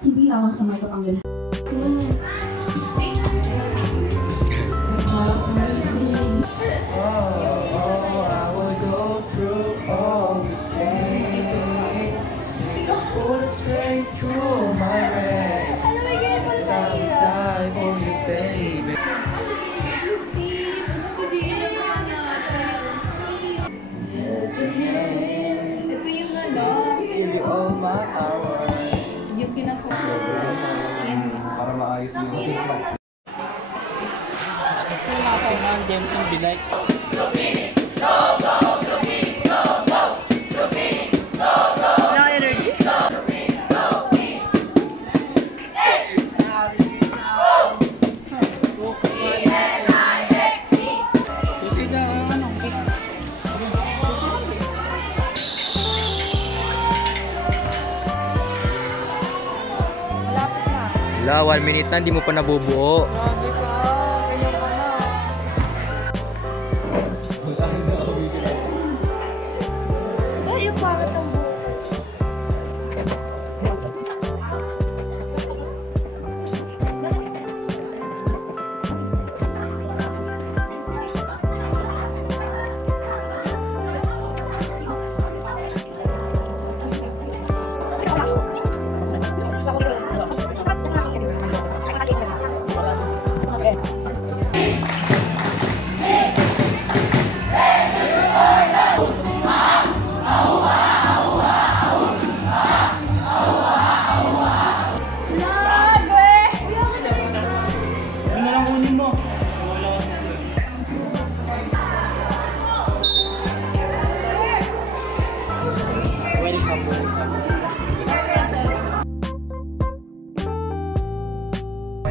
hindi lamang sa may Batangan. Para maayos yung dancing bilay. Walang energy? Wala, 1 minute na, hindi mo pa nabubuo. Grabe ka, ganyan ka na. Ay, yung pangit ang buhok.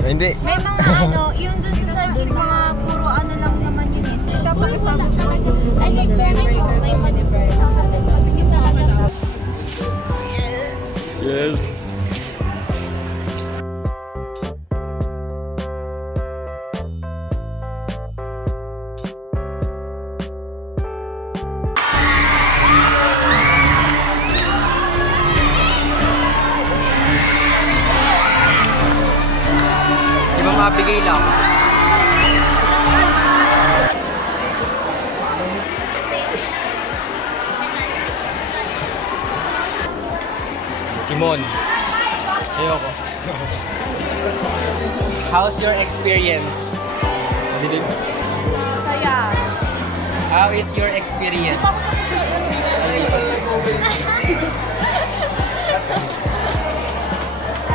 Hindi. May mga ano, yung dun sa circuit, mga puro ano lang naman yun eh. So, dapat kasama ko Yes. Mabigay lang. Simon. Sa'yo ko. How's your experience? Dilim? Saya. How is your experience?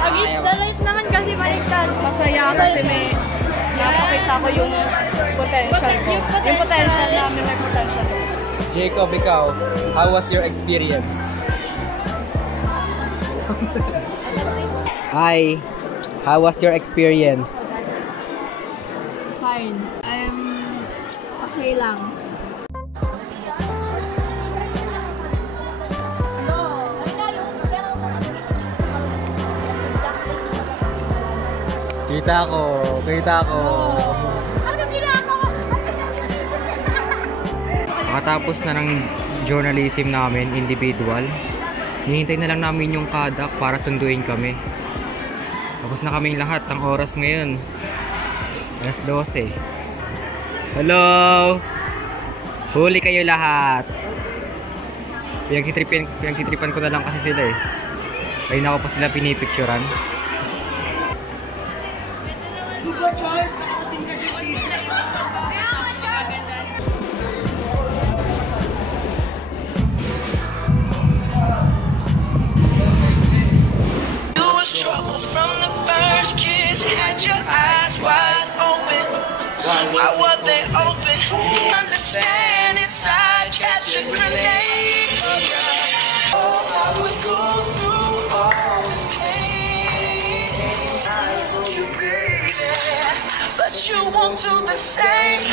Against the light naman kasi baliktad. Masaya kasi may napakita ko yung potential ko. Yung potential namin, may potential ko. Jacob, ikaw, how was your experience? Hi, how was your experience? Fine. Okay lang. Kita ko, kita ko. Ano ginagawa? Makatapos na ng journalism namin, individual. Hihintay na lang namin yung kadak para sunduin kami. Tapos na kaming lahat. Ang oras ngayon, alas 12. Hello! Huli kayo lahat. Pinagtitripan ko na lang kasi sila eh. Kaya na ako pa sila pinipicturan. Trouble from the first kiss, had your eyes wide open. Why were they open? Understand inside, catch a grenade. I would go through all this pain. I know you, baby, but you won't do the same.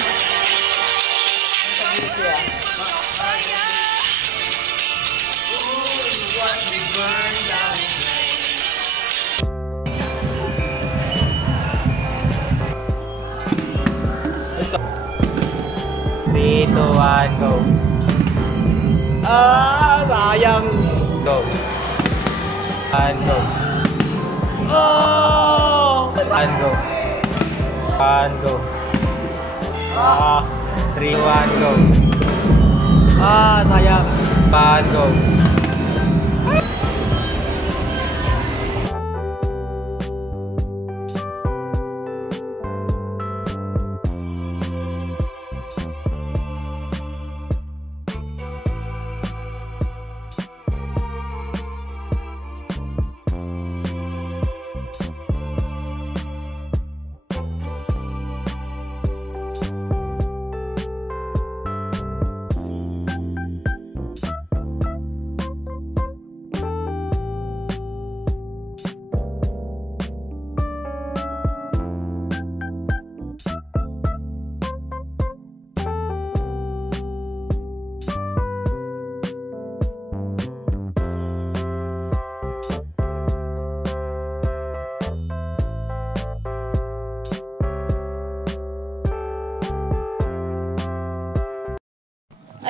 Ooh, you watch me burn down in flames. 3, 2, 1, go. Ah, sayang. Go. And go. One go. 1 go. 3, 1 go. Sayang. 1 go.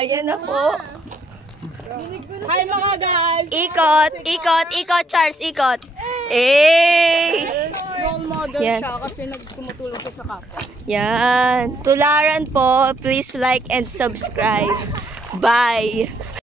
Ayan na po. Hi mga guys! Ikot, ikot, ikot, Charles, ikot. Eh! Role model Yan. siya kasi nagtumutulong siya sa kapwa. Yan. Tularan po. Please like and subscribe. Bye!